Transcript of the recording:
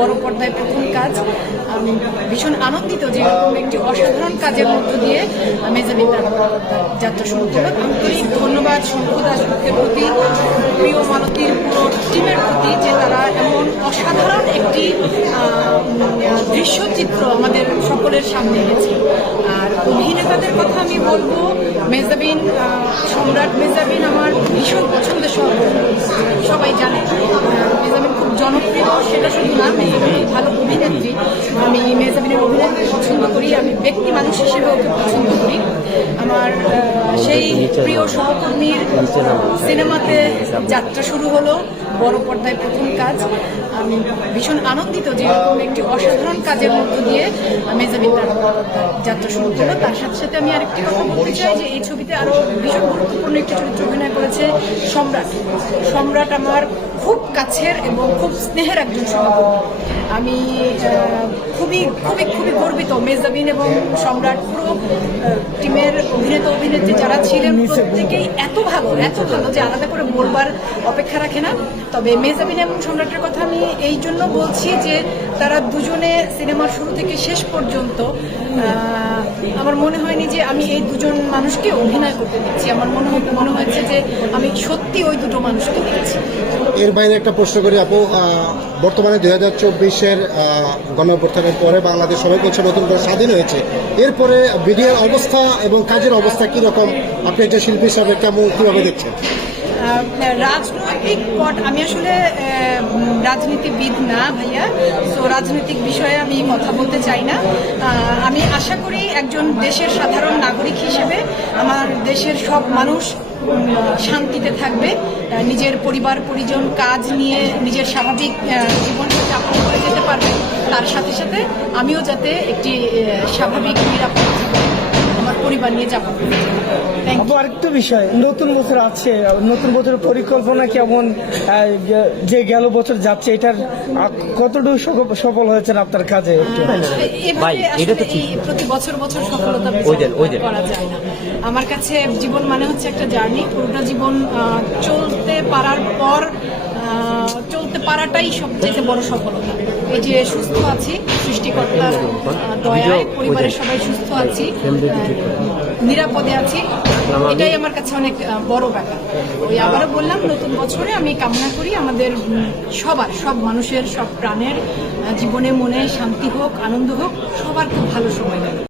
বড় পর্দায় প্রথম কাজ। আমি, ভীষণ আনন্দিত যে এরকম একটি অসাধারণ কাজের মধ্য দিয়ে মেজাবিন তার যাত্রা শুরু করল। আন্তরিক ধন্যবাদ শঙ্কু দাসগুপ্তের প্রতি, প্রিয় মালতীর পুরো টিমের প্রতি যে তারা এমন অসাধারণ একটি দৃশ্যচিত্র আমাদের সকলের সামনে এনেছে। আর অভিনেতাদের কথা আমি বলব, মেজাবিন সম্রাট মেজাবিন, আমার ভীষণ পছন্দের সবাই জানে। জনপ্রিয়, সেটা শুধু না মেজাবিন খুব ভালো অভিনেত্রী। আমি মেজাবিনের অভিনয় পছন্দ করি, আমি ব্যক্তি মানুষ হিসেবে ওকে পছন্দ করি। আমার সেই প্রিয় সহকর্মীর সিনেমাতে যাত্রা শুরু হলো বড় পর্দায় প্রথম কাজ। আমি ভীষণ আনন্দিত যে এরকম একটি অসাধারণ কাজের মধ্য দিয়ে মেজাবিন তার যাত্রা শুরু করল তার সাথে সাথে আমি আরেকটি কথা বলতে চাই যে এই ছবিতে আরও ভীষণ গুরুত্বপূর্ণ একটি চরিত্র অভিনয় করেছে সম্রাট। সম্রাট আমার খুব কাছের এবং খুব স্নেহের একজন সহকর্মী। আমি খুবই খুবই খুবই গর্বিত মেজাবিন এবং সম্রাট পুরো টিমের অভিনেতা অভিনেত্রী যারা ছিলেন প্রত্যেকেই এত ভালো এত ভালো যে আলাদা করে বলবার অপেক্ষা রাখে না। তবে মেজাবিন এবং সম্রাটের কথা আমি এই জন্য বলছি যে তারা দুজনে সিনেমার শুরু থেকে শেষ পর্যন্ত আহ, আমার মনে হয়নি যে আমি এই দুজন মানুষকে অভিনয় করতে দিচ্ছি। আমার মনে হয় মনে হয়েছে যে আমি সত্যি ওই দুটো মানুষকে দিচ্ছি এর বাইরে একটা প্রশ্ন করি আপু বর্তমানে দুই হাজার চব্বিশের গণঅভ্যর্থনের পরে বাংলাদেশ সবাই বলছে নতুন করে স্বাধীন হয়েছে। এরপরে বিডিয়ার অবস্থা এবং কাজের অবস্থা কীরকম? আপনি একটা শিল্পী হিসাবে কেমন কীভাবে দেখছেন? রাজনৈতিক পট আমি আসলে রাজনীতিবিদ না ভাইয়া তো রাজনৈতিক বিষয়ে আমি কথা বলতে চাই না। আমি আশা করি একজন দেশের সাধারণ নাগরিক হিসেবে আমার দেশের সব মানুষ শান্তিতে থাকবে। নিজের পরিবার পরিজন কাজ নিয়ে নিজের স্বাভাবিক আহ, জীবনকে যাপন করে যেতে পারবে। তার সাথে সাথে আমিও যাতে একটি স্বাভাবিক নিরাপদ জীবন আমার পরিবার নিয়ে যাপন করতে আপু আরেকটা বিষয় নতুন বছর আছে নতুন বছরের পরিকল্পনা কেমন যে গেল বছর যাচ্ছে এটার কতটুকু সফল হয়েছেন আপনার কাজে ভাই এটা তো ঠিক। প্রতি বছর বছর সফলতা বিচার করা যায় না। আমার কাছে জীবন মানে হচ্ছে একটা জার্নি পুরোটা জীবন চলতে পারার পর চলতে পারাটাই সবচেয়ে বড় সফলতা। এই যে সুস্থ আছি সৃষ্টিকর্তার দয়ায় পরিবারের সবাই সুস্থ আছি নিরাপদে আছি। এটাই আমার কাছে অনেক বড় ব্যাপার। ওই আবারও বললাম নতুন বছরে আমি কামনা করি আমাদের সবার সব মানুষের সব প্রাণের জীবনে মনে শান্তি হোক আনন্দ হোক সবার খুব ভালো সময় হোক